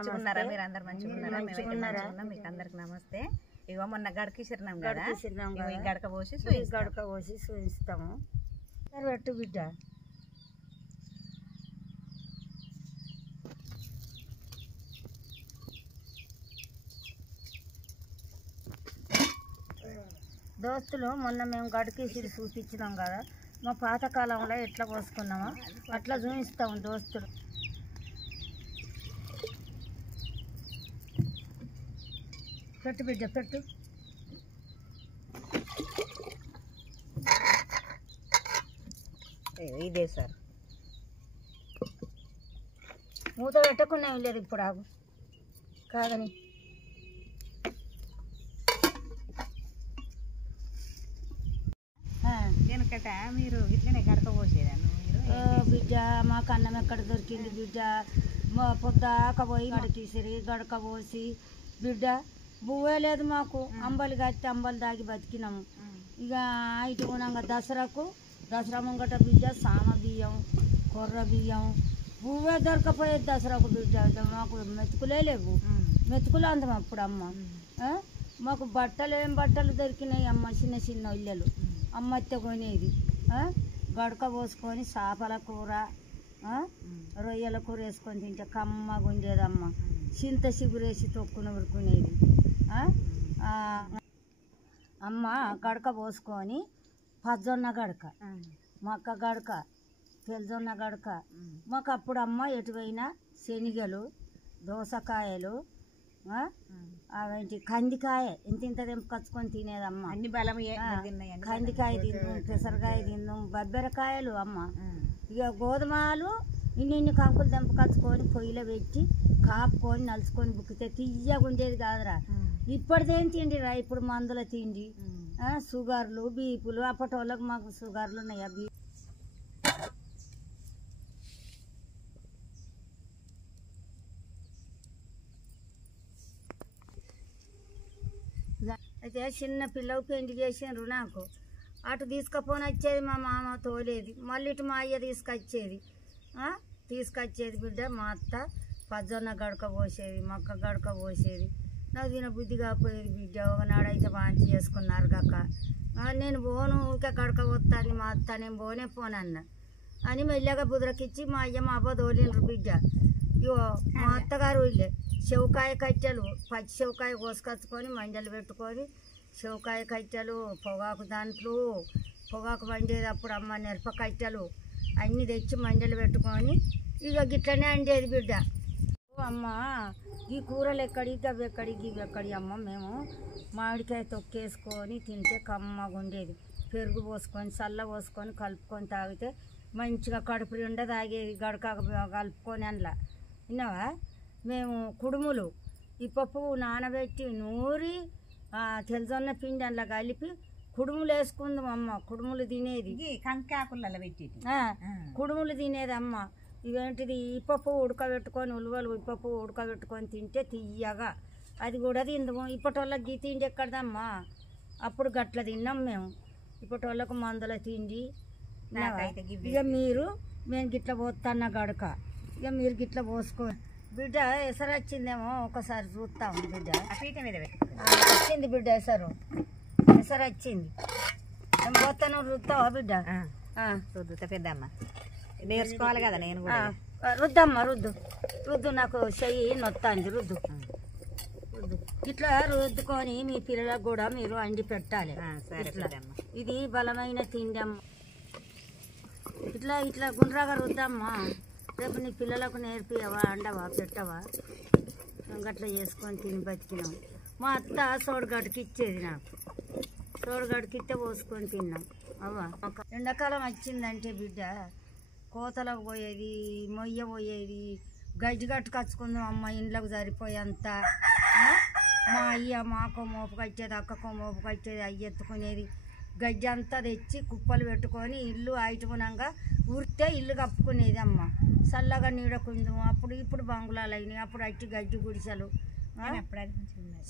మంచిగా ఉన్నారా? మీరు అందరు మంచిగా ఉన్నారా? మేమైతే మంచిగా ఉన్నాం. మీకు అందరికి నమస్తే. ఇగో మొన్న గడకిసిరినాం కదా, గడక పోసి చూపిస్తాము. పెట్టు బిడ్డ. దోస్తులు మొన్న మేము గడకిసిరి చూపించినాం కదా, మా పాతకాలంలో ఎట్లా పోసుకున్నామో అట్లా చూపిస్తాము దోస్తులు. పెట్టు బిడ్డ పెట్టు. ఇదే సార్, మూత పెట్టకుండా ఏం లేదు ఇప్పుడు. ఆగు కాదని వెనకట మీరు ఇట్లనే గడక పోసేదాన్ని బిడ్డ. మాకు అన్నం ఎక్కడ దొరికింది బిడ్డ? మా పొద్దాక పోయి గడకిసిరి గడక పోసి బిడ్డ బువ్వే లేదు మాకు. అంబలి కట్టి అంబలి దాగి బతికినాము. ఇక ఇటు కొనంగా దసరా ముంగట బిడ్డ సామ బియ్యం, కొర్ర బియ్యం, బువ్వే దొరకపోయేది దసరాకు బిడ్డ. మాకు మెతుకులే లేవు. మెతుకులు అందం అప్పుడు అమ్మ. మాకు ఏం బట్టలు దొరికినాయి అమ్మ. చిన్న చిన్న ఇళ్ళలు అమ్మత్తే కొనేది. గడక పోసుకొని చేపల కూర, రొయ్యల కూర వేసుకొని తింటే కమ్మగా ఉండేదమ్మ. చింత చిగురేసి తొక్కున ఉరుకునేది అమ్మ. గడక పోసుకొని పజ్జొన్న గడక, మక్క గడక, తెల్లజొన్న గడక. మాకు అప్పుడు అమ్మ ఎటువైనా శనగలు, దోసకాయలు, అవేంటి కందికాయ ఇంత తెంపుకొచ్చుకొని తినేదమ్మ. అన్ని బలం. కందికాయ తిందాం, పెసరకాయ తిందాం, బబ్బెరకాయలు అమ్మ. ఇక గోధుమలు ఇన్ని కంకులు తెంపుకొచ్చుకొని పొయ్యిలో పెట్టి కాపుకొని నలుచుకొని బుక్కితే తీయగా ఉండేది కాదురా. ఇప్పటిదేం తిండిరా ఇప్పుడు మందుల తిండి. షుగర్లు, బీపులు. అప్పటి వాళ్ళకి మాకు షుగర్లు ఉన్నాయా? అయితే చిన్న పిల్లకి పెండి చేసిండ్రు నాకు. అటు తీసుకపోని వచ్చేది మా మామ తోలేది, మళ్ళీ ఇటు మా అయ్య తీసుకొచ్చేది బిడ్డ. మా అత్త పజ్జొన్న గడక పోసేది, మొక్క గడక పోసేది. నాకు తిన బుద్ధి కాకపోయేది బిడ్డ. ఒకనాడైతే బాంచి చేసుకున్నారు కాక. నేను పోను, ఊరికే గడక పోతాను మా అత్త, నేను పోనన్న అని మెల్లగా బుదరకిచ్చి మా అయ్య మా అబ్బ తోలిండ్రు బిడ్డ. ఇగో మా అత్తగారు ఇల్లే చెవకాయ కట్టెలు, పచ్చి చెవకాయ కోసుకొచ్చుకొని మండలు పెట్టుకొని చెవకాయ కట్టెలు, పొగాకు దాంట్లో పొగాకు వండేది అప్పుడు అమ్మ. నెరప కట్టెలు అన్నీ తెచ్చి మండలు పెట్టుకొని ఇక గిట్లనే అండేది బిడ్డ. అమ్మ ఈ కూరలు ఎక్కడి గవ్వెక్కడి గివ్వెక్కడి అమ్మ. మేము మామిడికాయ తొక్కేసుకొని తింటే కమ్మగా ఉండేది. పెరుగు పోసుకొని చల్ల పోసుకొని కలుపుకొని తాగితే మంచిగా కడుపు నిండా తాగేది. గడక కలుపుకొని అందులో విన్నావా. మేము కుడుములు ఈ పప్పు నానబెట్టి నూరి తెల్లజొన్న పిండి అందులో కలిపి కుడుములు వేసుకుందాం అమ్మ. కుడుములు తినేది కంకాకులలో పెట్టి కుడుములు తినేది అమ్మ. ఇవేంటిది ఈ పప్పు ఉడకబెట్టుకొని ఉలువలు ఈ పప్పు ఉడకబెట్టుకొని తింటే తీయగా అది కూడా తిందాము. ఇప్పటి వాళ్ళకి గీ తిండి ఎక్కడదమ్మా. అప్పుడు గట్ల తిన్నాం మేము. ఇప్పటి వాళ్ళకు మందుల తిండి. ఇక మేము గిట్ల పోతున్న గడక, ఇక మీరు గిట్ల పోసుకో బిడ్డ. ఎసరు వచ్చిందేమో ఒకసారి చూస్తాము బిడ్డ. వచ్చింది బిడ్డ ఎసరు వచ్చింది. మేము పోతాను రుద్దావా బిడ్డ? రుద్దుతా పెద్దమ్మ. నేర్చుకోవాలి కదా నేను కూడా. రుద్దమ్మ రుద్దు నాకు చెయ్యి నొత్తాంది. రుద్దు ఇట్లా రుద్దుకొని మీ పిల్లలకు కూడా మీరు అండి పెట్టాలి. ఇది బలమైన తిండి అమ్మ. ఇట్లా గుండ్రాగా రుద్దమ్మా. రేపు నీ పిల్లలకు నేర్పియవా, అండవా, పెట్టవా? గట్లా చేసుకొని తిని బతికినాం. మా అత్త సోడగడ్డకి ఇచ్చేది నాకు. సోడగడ్డకి ఇట్టే పోసుకొని తిన్నాం అవ్వ. ఎండాకాలం వచ్చిందంటే బిడ్డ కోతలకు పోయేది, మొయ్య పోయేది, గడ్డి కట్టుకొచ్చుకుందాం అమ్మ. ఇండ్లకు సరిపోయేంత. మా అయ్య మాకో మోపు కట్టేది, అక్కకో మోపు కట్టేది, అయ్యి ఎత్తుకునేది. గడ్డి అంతా తెచ్చి కుప్పలు పెట్టుకొని ఇల్లు ఐటుకునంగా ఉరితే ఇల్లు కప్పుకునేది అమ్మ. చల్లగా నీడకుందాము. ఇప్పుడు బంగుళాలు అయినాయి. అప్పుడు అట్టి గడ్డి గుడిసెలు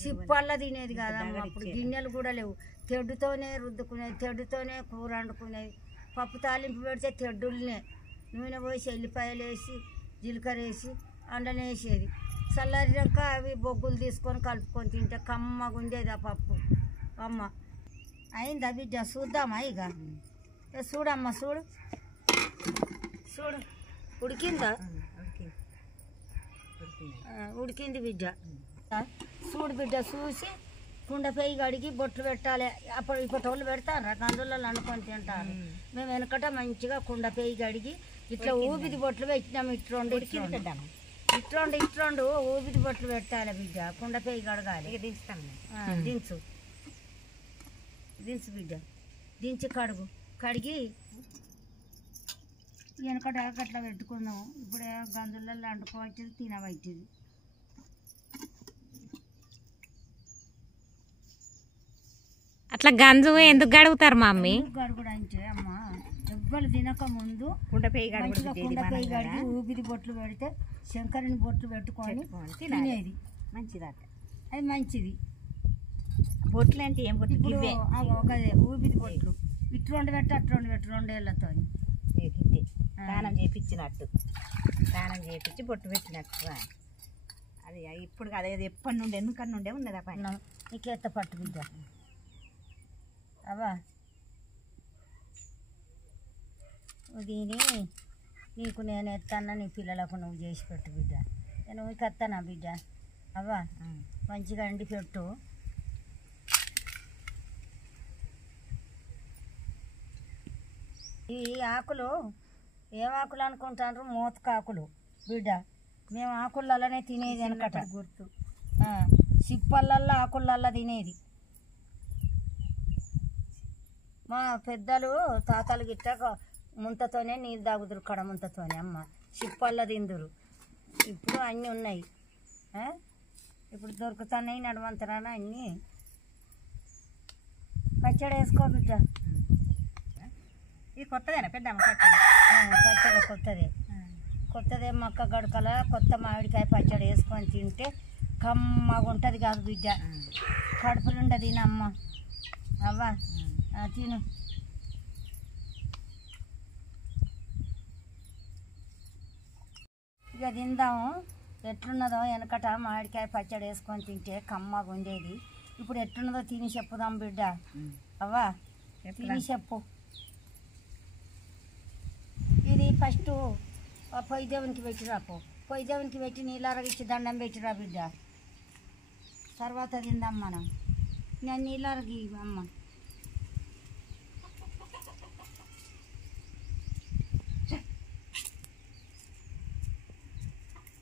సిప్పల్లా తినేది కాదమ్మ. అప్పుడు గిన్నెలు కూడా లేవు. తెడ్డుతోనే రుద్దుకునేది, తెడ్డుతోనే కూర వండుకునేది. పప్పు తాలింపు పెడితే తెడ్డులనే నూనె పోసి ఎల్లిపాయలు వేసి జీలకర్ర వేసి అండనే వేసేది. చల్లారినాక అవి బొగ్గులు తీసుకొని కలుపుకొని తింటే కమ్మగా ఉండేది ఆ పప్పు. అమ్మ అయిందా బిడ్డ? చూద్దామా ఇక? చూడమ్మా, చూడు చూడు, ఉడికిందా? ఉడికింది బిడ్డ. చూడు బిడ్డ, చూసి కుండ పెయ్యి కడిగి బొట్లు పెట్టాలి. అప్పుడు ఇప్పటి వాళ్ళు పెడతారు కందులలో అనుకొని తింటారు. మేము వెనకట మంచిగా కుండ పెయ్యి కడిగి ఇట్లా ఊపిది బొట్లు పెట్టినాము. ఇట్రండు ఊపిది బొట్లు పెట్టాలి బిడ్డ. కుండ పెయ్యి కడగాలి. దించు దించు బిడ్డ, దించి కడుగు. కడిగి వెనకట అట్లా పెట్టుకుందాము. ఇప్పుడు గంజులలో అంటుకోవచ్చేది, తినవచ్చేది. అట్లా గంజు ఎందుకు గడుగుతారు మమ్మీ? గడుగుడు అంటే అమ్మ ఎవ్వరు తినక ముందు కుండ పెయ్యి కడిగి ఊపిరి బొట్లు పెడితే శంకరుని బొట్లు పెట్టుకొని తినేది. మంచిదట, అది మంచిది. బొట్లు అంటే ఏం బొట్లు? ఒకదే ఊపిరి బొట్లు. ఇటు రెండు పెట్టు, అటు రెండు పెట్టు, 2 ఏళ్ళతో స్నానం చేయించినట్టు, స్నానం చేయించి బొట్టు పెట్టినట్టు. అది ఇప్పుడు అదేది ఎప్పటి నుండి ఎన్నికటి నుండే ఉన్నది ఆ పైన. నీకెత్త పట్టు బిడ్డ అవా. దీని నీకు నేను ఎత్తానా, నీ పిల్లలకు నువ్వు చేసి పెట్టు బిడ్డ. నేను ఎత్తానా బిడ్డ? అవా మంచిగా అండి పెట్టు. ఈ ఆకులు ఏం ఆకులు అనుకుంటారు? మోతకాకులు బిడ్డ. మేము ఆకులల్లనే తినేది వెనకట. గుర్తు సిప్పలల్లో ఆకులల్లో తినేది. మా పెద్దలు తాతలు గిట్ట ముంతతోనే నీళ్ళు తాగుదురు, కడ ముంతతోనే. అమ్మ సిప్పల్లో తిందురు. ఇప్పుడు అన్నీ ఉన్నాయి, ఇప్పుడు దొరుకుతున్నాయి నడవంతరాన అన్నీ. పచ్చడి వేసుకో బిడ్డ. ఇది కొత్తదేనా పెద్ద పచ్చడి? కొత్తదే మక్క గడకల కొత్త మామిడికాయ పచ్చడి వేసుకొని తింటే కమ్మగా ఉంటుంది కాదు బిడ్డ. కడుపులుండ తినమ్మ. అవ్వా తిను. ఇక తిందాము. ఎట్లున్నదో వెనకట మామిడికాయ పచ్చడి వేసుకొని తింటే కమ్మగా ఉండేది. ఇప్పుడు ఎట్లున్నదో తిని చెప్పుదాం బిడ్డ. అవ్వా తిని చెప్పు. ఇది ఫస్ట్ పొయ్యి దేవునికి పెట్టిరా. పొయ్యి దేవునికి పెట్టి నీళ్ళరగిచ్చి దండం పెట్టిరా బిడ్డ. తర్వాత తిందాం మనం. నేను నీళ్ళరగి అమ్మ.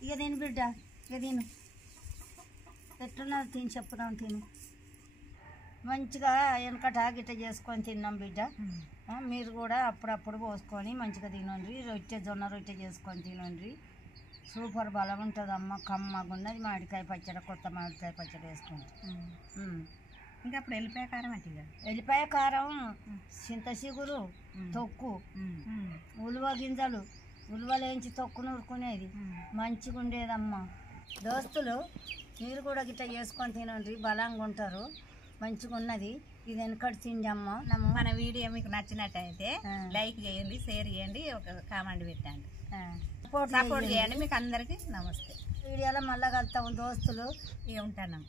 ఇక తిను బిడ్డ, ఇక తిను. ఎట్లున్నది తిని చెప్పుదాం. తిను. మంచిగా వెనకట గిట్ట చేసుకొని తిన్నాం బిడ్డ. మీరు కూడా అప్పుడప్పుడు పోసుకొని మంచిగా తినండి. రొట్టె జొన్న రొట్టె చేసుకొని తినండి. సూపర్ బలం ఉంటుంది అమ్మ. కమ్మగా ఉన్నది మామిడికాయ పచ్చడి. కొత్త మామిడికాయ పచ్చడి వేసుకుంటాం. ఇంకా అప్పుడు ఎల్లిపాయ కారం అంటే ఎల్లిపాయ కారం, చింత చిగురు, తొక్కు, ఉలువ గింజలు, ఉలువలేంచి తొక్కు నూరుకునేది. మంచిగా ఉండేదమ్మా. దోస్తులు మీరు కూడా గిట్ట చేసుకొని తినండి, బలంగా ఉంటారు. మంచిగా ఉన్నది. ఇది వెనకటి తిండి అమ్మ. మన వీడియో మీకు నచ్చినట్టయితే లైక్ చేయండి, షేర్ చేయండి, ఒక కామెంట్ పెట్టండి, సపోర్ట్ చేయండి. మీకు అందరికీ నమస్తే. వీడియోలో మళ్ళీ కలుస్తాము దోస్తులు. ఇక ఉంటాను.